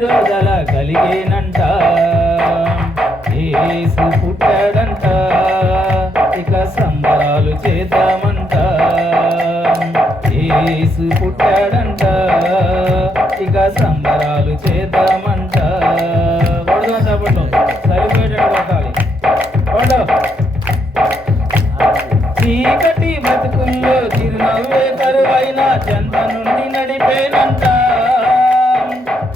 విడుదల కలిగేనంట. యేసు పుట్టాడంట, ఇక సంబరాలు చేద్దామంట. యేసు పుట్టాడంట, ఇక సంబరాలు చేద్దామంట. కొడదాం చప్పట్లు, సరిపోయేటట్టు కొట్టాలి. చీకటి బతుకుల్లో చిరునవ్వే కరువైన చెంత నుండి నడిపేనంట.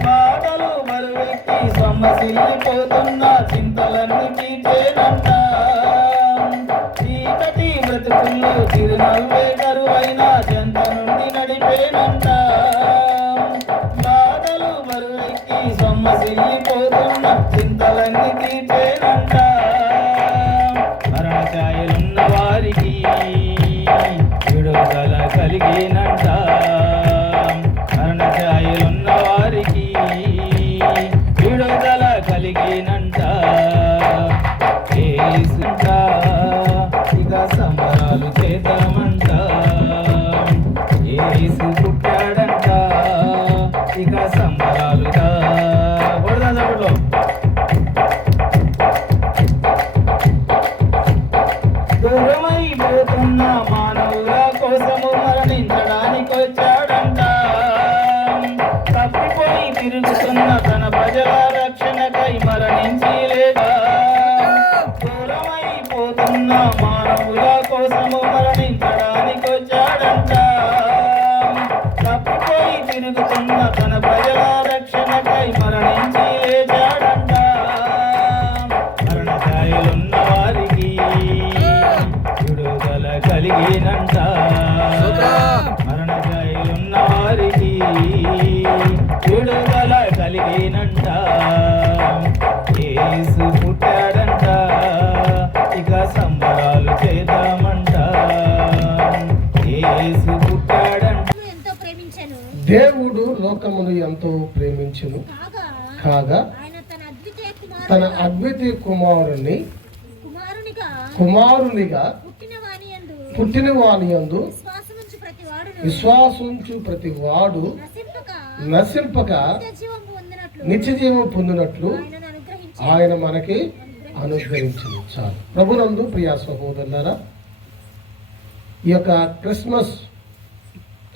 బాధలు బరువెక్కి సొమ్మసిల్లిపోతున్న చింతలన్నీ తీర్చేనంట. చీకటి బ్రతుకుల్లో చిరునవ్వే కరువైన చెంత నుండి నడిపేనంట. బాధలు బరువెక్కి సొమ్మసిల్లిపోతున్న చింతలన్నీ తీర్చేనంట. మరణ ఛాయలున్న వారికి విడుదల కలిగినంట. మరణ ఛాయలున్న వారికి విడుదల కలిగినంట. యేసుంట, ఇక సంబరాలు చేద్దామంట. యేసు పుట్టాడంట, ఇక సంబరాలుగా. దూరమైపోతున్న మానవుల కోసము మరణించడానికి వచ్చాడంట. తప్పిపోయి తిరుగుతున్న తన ప్రజల రక్షణకై మరణించి లేదా. దూరమైపోతున్న మానవుల కోసము మరణించడానికి వచ్చాడంట. తప్పిపోయి తిరుగుతున్న తన ప్రజల రక్షణకై మరణించి లేచాడంట. మరణ ఛాయలున్న వారికి విడుదల కలిగినంట. మరణ ఛాయలున్న వారికి విడుదల కలిగినంట. యేసు పుట్టాడంట, ఇక సంబరాలు చేద్దామంట. యేసు పుట్టాడంట. దేవుడు లోకమును ఎంతో ప్రేమించును కాగా తన అద్వితీయ కుమారునిగా పుట్టిన వాని యందు విశ్వాసంచు ప్రతి వాడు నశింపక నిత్యజీవం పొందినట్లు ఆయన మనకి అనుగ్రహించింది. చాలు. ప్రభునందు ప్రియా సహోదరులారా, ఈ యొక్క క్రిస్మస్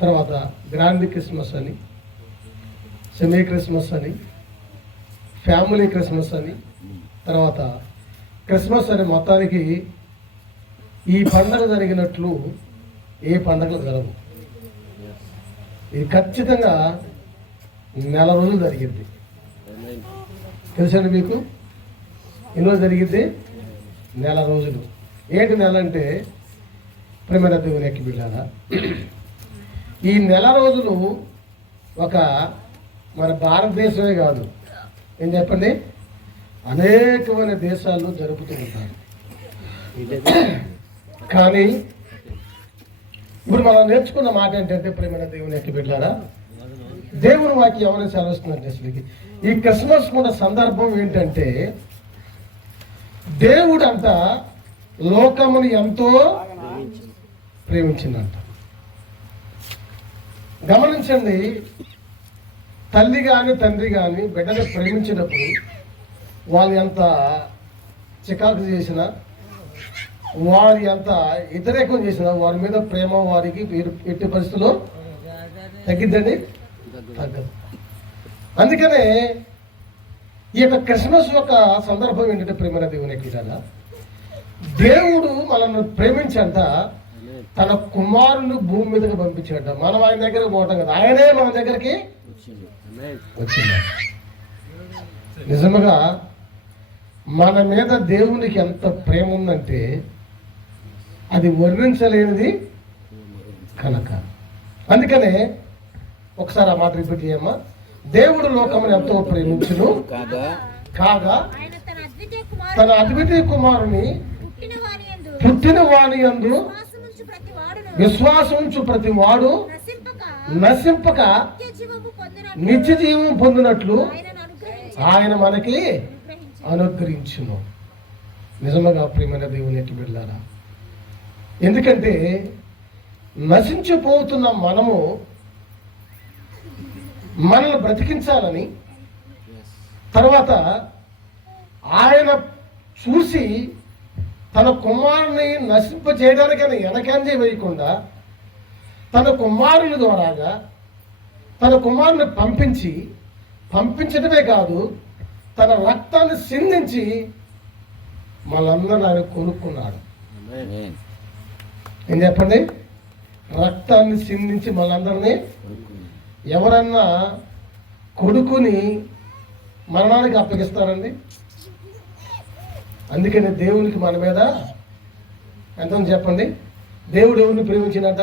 తర్వాత గ్రాండ్ క్రిస్మస్ అని, సెమీ క్రిస్మస్ అని, ఫ్యామిలీ క్రిస్మస్ అని, తర్వాత క్రిస్మస్ అని మొత్తానికి ఈ పండగ జరిగినట్లు ఏ పండగలు జరగవు. ఇది ఖచ్చితంగా నెల రోజులు జరిగింది. తెలుసండి మీకు? ఎన్ని రోజులు జరిగింది? నెల రోజులు. ఏంటి నెల అంటే ప్రేమ దేవునికి బిడ్డారా, ఈ నెల రోజులు ఒక మన భారతదేశమే కాదు, ఏం చెప్పండి, అనేకమైన దేశాల్లో జరుపుతూ ఉంటారు. కానీ ఇప్పుడు మనం నేర్చుకున్న మాట ఏంటంటే ప్రేమైన దేవుని యొక్క బిడ్డలారా, దేవుని వాక్యం ఎవరైనా సెలవుస్తుందంటే అసలుకి ఈ క్రిస్మస్ కూడా సందర్భం ఏంటంటే దేవుడు అంట లోకముని ఎంతో ప్రేమించిందంట. గమనించండి, తల్లి కానీ తండ్రి కానీ బిడ్డని ప్రేమించినప్పుడు వాళ్ళు ఎంత చికాకు చేసినా, వారి ఎంత వ్యతిరేకం చేసినా వారి మీద ప్రేమ వారికి ఎట్టి పరిస్థితుల్లో తగ్గిద్దండి, తగ్గదు. అందుకనే ఈ యొక్క క్రిస్మస్ యొక్క సందర్భం ఏంటంటే ప్రేమ దేవునికి దేవుడు మనల్ని ప్రేమించంట తన కుమారుని భూమి మీదకి పంపించాడు. మనం ఆయన దగ్గరికి పోవటం కదా, ఆయనే మన దగ్గరికి వచ్చింది. నిజంగా మన మీద దేవునికి ఎంత ప్రేమ ఉందంటే అది వర్ణించలేనిది కనుక. అందుకనే ఒకసారి ఆ మాట రిపీట్ చేయమ్మా. దేవుడు లోకమును ఎంతో ప్రేమించును కాగా తన అద్వితీయ కుమారుని పుట్టిన వాని యందు విశ్వాసంచు ప్రతి వాడు నశింపక నిత్య జీవం పొందినట్లు ఆయన మనకి అనుగ్రహించును. నిజంగా ప్రియమైన దేవుని ఎట్టు బిడ్డలారా, ఎందుకంటే నశించిపోతున్న మనము మనల్ని బ్రతికించాలని తర్వాత ఆయన చూసి తన కుమారుని నశింపజేయడానికైనా వెనకంజే వేయకుండా తన కుమారుని ద్వారాగా తన కుమారుని పంపించడమే కాదు, తన రక్తాన్ని సిందించి మనందరూ ఆయన కొనుక్కున్నాడు. ఏం చెప్పండి? రక్తాన్ని సిందించి మనందరినీ. ఎవరన్నా కొడుకుని మరణానికి అప్పగిస్తారండి? అందుకని దేవునికి మన మీద ఎంత చెప్పండి. దేవుడు ఎవరిని ప్రేమించినట?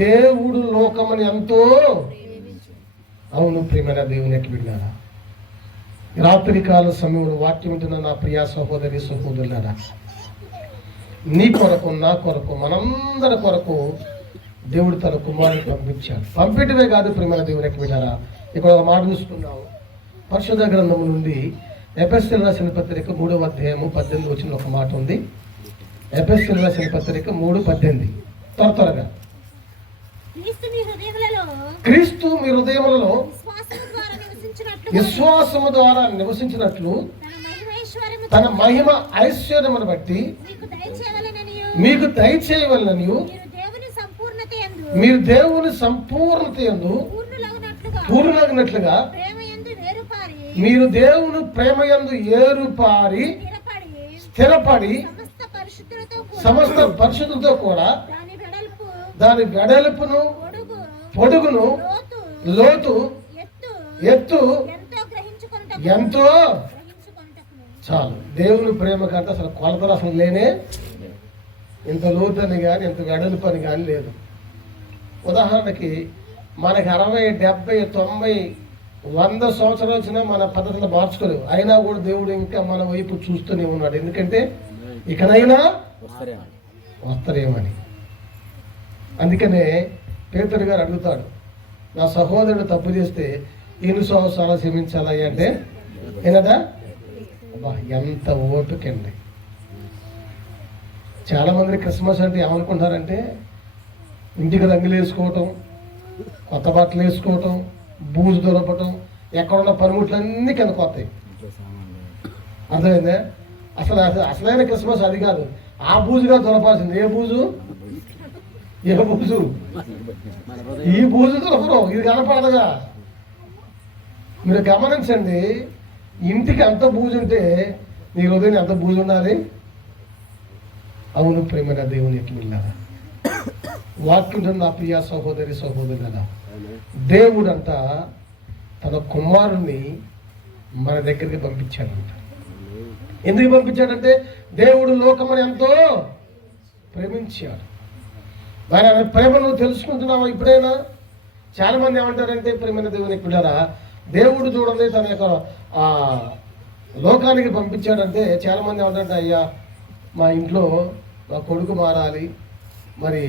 దేవుడు లోకమని ఎంతో. అవును ప్రియమైన దేవుని యొక్క బిడ్డలారా, రాత్రి కాల సమయంలో వాక్యం ఉంటున్న నా ప్రియా సహోదరి సహోదరులారా, నీ కొరకు నా కొరకు మనందరి కొరకు దేవుడు తన కుమారుని పంపించాడు. పంపించడమే కాదు ప్రియమైన దేవుని యొక్క బిడ్డలారా, ఇక్కడ ఒక మాట చూసుకున్నాము. పరిశుద్ధ గ్రంథము నుండి ఎఫెసీయులకు రాసిన పత్రిక 3వ అధ్యాయము 18 వచ్చిన ఒక మాట ఉంది. ఎఫెసీయులకు రాసిన పత్రిక 3:18. త్వరగా. క్రీస్తు మీ హృదయములలో విశ్వాసము ద్వారా నివసించినట్లు తన మహిమ ఐశ్వర్యమును బట్టి మీకు దయచేయవలనని మీరు దేవుని సంపూర్ణత యందు పూర్ణగినట్లుగా మీరు దేవుని ప్రేమయందు ఏరుపారి స్థిరపడి సమస్త పరిశుద్ధులతో కూడా దాని వెడల్పును పొడుగును లోతు ఎత్తు ఎంతో. చాలు. దేవుని ప్రేమ కంటే అసలు కొలతలు అసలు లేనే. ఇంత లోతని కానీ ఇంత వెడల్పు అని కానీ లేదు. ఉదాహరణకి మనకి 60, 70, 90, 100 సంవత్సరాలు వచ్చినా మన పద్ధతులు మార్చుకోలేవు. అయినా కూడా దేవుడు ఇంకా మన వైపు చూస్తూనే ఉన్నాడు. ఎందుకంటే ఇకనైనా వస్తారేమని. అందుకనే పేతురు గారు అడుగుతాడు, నా సహోదరుడు తప్పు చేస్తే ఎన్ని సంవత్సరాలు క్షమించాలా అంటే ఏనదా? అబ్బా ఎంత ఓపికండి. చాలామంది క్రిస్మస్ అంటే ఏమనుకుంటారంటే ఇంటికి రంగులు వేసుకోవటం, కొత్త బట్టలు వేసుకోవటం, బూజు దొరపటం, ఎక్కడున్న పనిముట్లన్నీ కింద కొత్తాయి. అర్థమైందా? అసలైన క్రిస్మస్ అది కాదు. ఆ బూజుగా దొరపాల్సింది. ఏ బూజు? ఈ బూజు దొరకరు. ఇది కనపడదుగా. మీరు గమనించండి, ఇంటికి ఎంత బూజు ఉంటే నీ హృదయం ఎంత బూజు ఉండాలి. అవును ప్రేమైన దేవుని యొక్క బిడ్డలారా, వాక్యం నా ప్రియ సహోదరి సహోదరులారా, దేవుడంట తన కుమారుణ్ణి మన దగ్గరికి పంపించాడంట. ఎందుకు పంపించాడంటే దేవుడు లోకమని ఎంతో ప్రేమించాడు. మరి ఆయన ప్రేమ నువ్వు తెలుసుకుంటున్నావా ఇప్పుడైనా? చాలా మంది ఏమంటారంటే ప్రేమైన దేవుని బిడ్డలారా, దేవుడు చూడండి తన యొక్క లోకానికి పంపించాడంటే చాలా మంది ఏమంటారంటే, అయ్యా మా ఇంట్లో మా కొడుకు మారాలి, మరి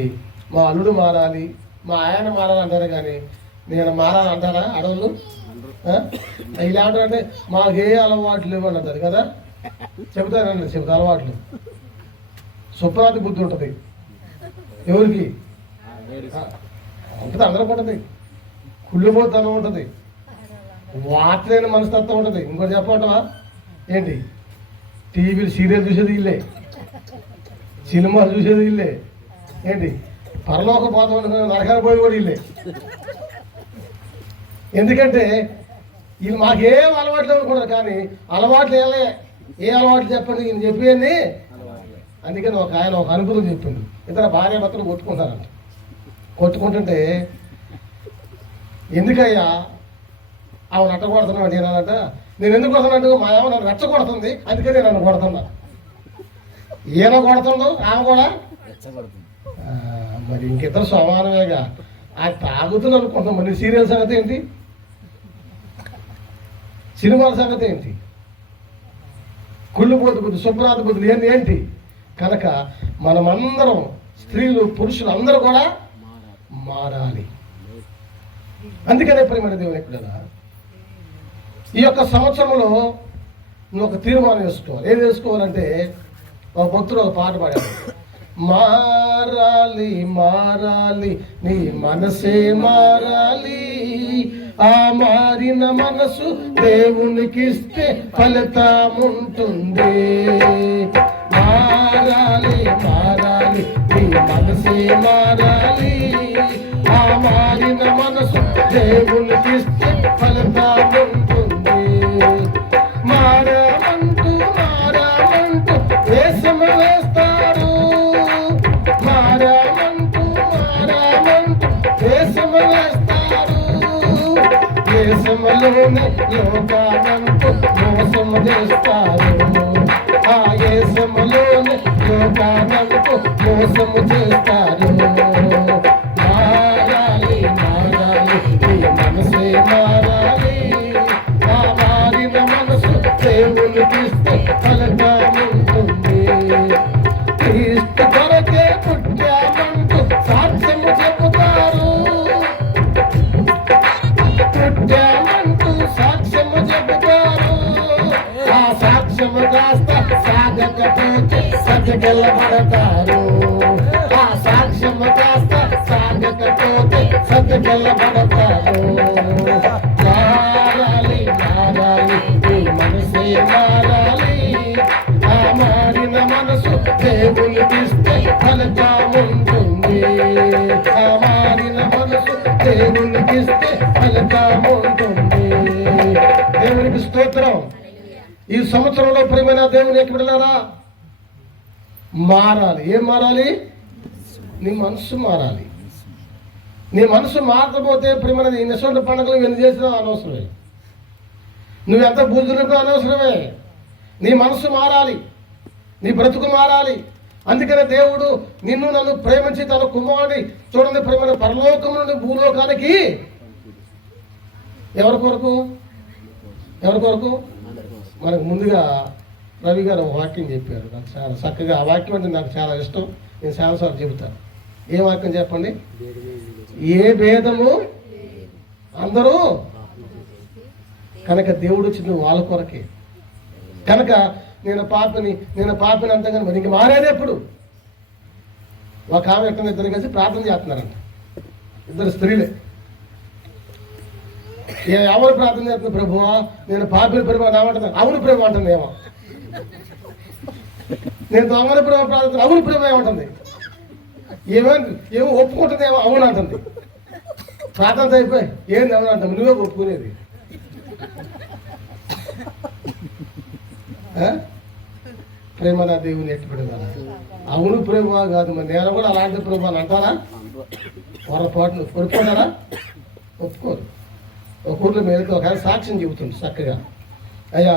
మా అల్లుడు మారాలి, మా ఆయన మారాలి అంటారు. కానీ నేను మారాలి అంటారా అడవులు? ఇలా అంటారంటే మాకే అలవాట్లు లేవు అని అంటారు కదా. చెబుతారండి, చెబుతా అలవాట్లు. సుప్రాతి బుద్ధి ఉంటుంది ఎవరికి ఉంటుంది, అందరికి ఉంటుంది. కుళ్ళిపోతనం ఉంటుంది, వాట్లేని మనస్తత్వం ఉంటుంది. ఇంకోటి చెప్పమంటావా ఏంటి? టీవీలు సీరియల్ చూసేది ఇల్లే, సినిమాలు చూసేది ఇల్లే, ఏంటి పరలోక పోతాం నరకాలు పోయి కూడా ఇల్లే. ఎందుకంటే వీళ్ళు మాకేం అలవాట్లు అనుకుంటారు. కానీ అలవాట్లు ఏ అలవాట్లు చెప్పండి ఈయన చెప్పేయండి. అందుకని ఆయన ఒక అనుభవం చెప్పింది. ఇతర భార్య భర్తలు కొట్టుకుంటారంట. కొట్టుకుంటుంటే ఎందుకయ్యా ఆమె నట్ట కొడుతున్నావు అంటే ఏనంట, నేను ఎందుకు కొడుతున్నట్టు మా ఆమె నన్ను రెచ్చ కొడుతుంది, అందుకే నేను నన్ను కొడుతున్నా. ఈయన కొడుతుందో ఆమె కూడా మరి ఇంకిద్దరు సమానమేగా. ఆ తాగుతున్నారు కొంతమంది. సీరియల్ సంగతి ఏంటి? సినిమాల సంగతి ఏంటి? కుళ్ళిపోతు బుద్ధి, శుభ్రాతి బుద్ధులు ఏంటి? కనుక మనమందరం, స్త్రీలు పురుషులు అందరూ కూడా మారాలి. అందుకనే ప్రియమైన దేవుని ఎక్కడైనా ఈ యొక్క సంవత్సరంలో నువ్వు ఒక తీర్మానం వేసుకోవాలి. ఏం వేసుకోవాలంటే, ఒక భక్తుడు ఒక పాట పాడాడు, మారాలి మారాలి నీ మనసే మారాలి, ఆ మారి మారిన మనసు దేవునికిస్తే ఫలితముంటుంది. మారాలి మారాలి నీ మనసే మారాలి. ఆ మారిన మనసు దేవునికిస్తే ఫలితముంటుంది. మారమంటూ మారమంటూ వేషము వేస్తారు. మారమంటూ మారమంటూ వేషము వేస్తారు. దేశములోనే లోకానంటూ మోసము చేస్తారు. ఆ దేశములోనే లోకానంటూ మోసము చేస్తారు. మారాలి మారాలి ఈ మనసే మారాలి. ఆ మారిన మనసు దేవునికిస్తే ఫలితముంటుంది. క్రీస్తు కొరకే పుట్టామంటూ సాక్ష్యము చెబుతారు. పుట్టామంటూ సాక్ష్యము చెబుతారు. ఆ సాక్ష్యము కాస్త సాగకపోతే సతికెళ్ళబడతారు. ఆ సాక్ష్యము కాస్త సాగకపోతే సతికెళ్ళబడతారు. మారాలి మారాలి ఈ మనసే మారాలి. ఆ మారిన మనసు దేవునికిస్తే ఫలితముంటుంది. ఆ మారిన మనసు దేవునికిస్తే ఫలితముంటుంది. దేవునికి స్తోత్రం. ఈ సంవత్సరంలో ప్రియమైన దేవుని ఎక్కడ వెళ్ళారా? మారాలి. ఏం మారాలి? నీ మనసు మారాలి. నీ మనసు మారకపోతే ప్రియమైన ఈ నిశ్వంత పండుగలు ఎన్ని చేసినా అనవసరమే. నువ్వెంత బూజులుగా అనవసరమే. నీ మనసు మారాలి. నీ బ్రతుకు మారాలి. అందుకనే దేవుడు నిన్ను నన్ను ప్రేమించి తన కుమారుని చూడండి ప్రేమ పరలోకం నుండి భూలోకానికి ఎవరి కొరకు? ఎవరి కొరకు? మనకు ముందుగా రవి గారు ఒక వాక్యం చెప్పారు. నాకు చాలా చక్కగా ఆ వాక్యం అంటే నాకు చాలా ఇష్టం. నేను చాలాసార్లు చెబుతాను. ఏ వాక్యం చెప్పండి? ఏ భేదము అందరూ కనుక దేవుడు వచ్చింది వాళ్ళ కొరకే. కనుక నేను పాపిని అంతా కానీ మరి ఇంక మారేది ఎప్పుడు? ఒక ఆమె ఎక్కడ ఇద్దరు కలిసి ప్రార్థన చేస్తున్నారంట. ఇద్దరు స్త్రీలే. ఎవరు ప్రార్థన చేస్తున్నారు? ప్రభువా నేను పాపిని ప్రభు ఏమంటున్నా? అవును ప్రభు అంటుంది. ఏమో నేను దొంగల ప్రభు ప్రార్థన అవును ప్రభు ఏమంటుంది? ఏమో ఒప్పుకుంటుంది. ఏమో అవును అంటుంది. ప్రార్థన అయిపోయి ఏంది అవును అంటాం. నువ్వే ఒప్పుకునేది. ప్రేమ నా దేవుని ఎట్టుబడినా అవును ప్రేమ కాదు. మరి నేను కూడా అలాంటి ప్రేమ అని అంటారా? పొరపాటారా? ఒప్పుకోరు. ఒక ఊర్లో మీదకి ఒక సాక్ష్యం చెబుతుంది చక్కగా. అయ్యా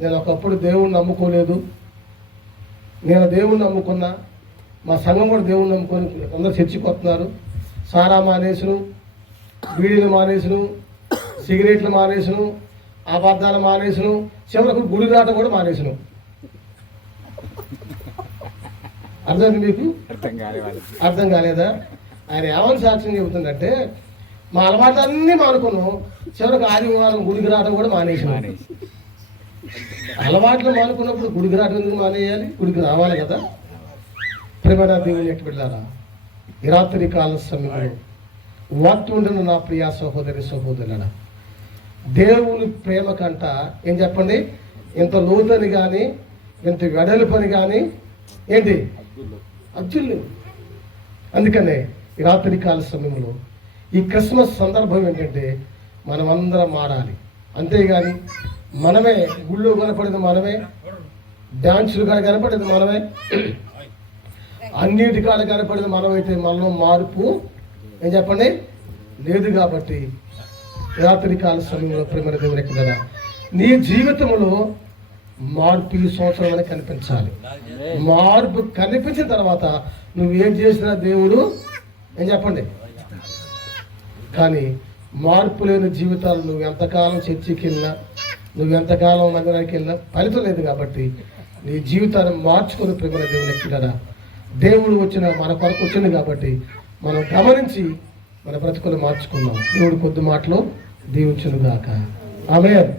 నేను ఒకప్పుడు దేవుణ్ణి నమ్ముకోలేదు. నేను దేవుణ్ణి నమ్ముకున్నా. మా సంఘం కూడా దేవుణ్ణి నమ్ముకొని అందరూ చర్చికి వస్తున్నారు. సారా మానేసును, బీడీలు మానేసును, సిగరెట్లు మానేసును, అబద్ధాలు మానేసును, చివరకు గుడి రావడం కూడా మానేసును. అర్థమైంది మీకు? అర్థం కాలేదా? ఆయన ఏమని సాక్ష్యం చెబుతుందంటే మా అలవాట్లు అన్నీ మానుకున్నాం. చివరికి ఆదివారం గుడికి రావడం కూడా మానేసాం. అలవాట్లు మానుకున్నప్పుడు గుడికి రావడం ఎందుకు మానేయాలి? గుడికి రావాలి కదా. ప్రేమ దేవుని ఎట్టు వెళ్ళారా? ఈ రాత్రి కాల సమయంలో వాక్యం ఉంటున్న నా ప్రియ సహోదరి సహోదరులరా, దేవుని ప్రేమ కంట ఏం చెప్పండి? ఇంత లోతని కానీ ఇంత వెడల్పని కానీ ఏంటి అజ్జులు. అందుకనే ఈ రాత్రి కాల సమయంలో ఈ క్రిస్మస్ సందర్భం ఏంటంటే మనమందరం మారాలి. అంతేగాని మనమే గుళ్ళో కనపడేది మనమే, డాన్సులు కాడ కనపడేది మనమే, అన్నిటి కాడ కనపడేది మనమైతే మనలో మార్పు ఏం చెప్పండి లేదు. కాబట్టి రాత్రి కాల సమయంలో ప్రేమ దేవుని ఎక్కడ నీ జీవితంలో మార్పు ఈ సంవత్సరం అనేది కనిపించాలి. మార్పు కనిపించిన తర్వాత నువ్వేం చేసినా దేవుడు ఏం చెప్పండి. కానీ మార్పు లేని జీవితాలు నువ్వు ఎంతకాలం చర్చికి వెళ్ళినా, నువ్వు ఎంతకాలం నగరానికి వెళ్ళినా ఫలితం లేదు. కాబట్టి నీ జీవితాన్ని మార్చుకొని ప్రేమ దేవుని ఎక్కడ దేవుడు వచ్చిన మన కొరకు వచ్చింది. కాబట్టి మనం గమనించి మన బ్రతుకులు మార్చుకున్నాం. దేవుడు కొద్ది మాటలు దీవించును గాక. ఆమేన్.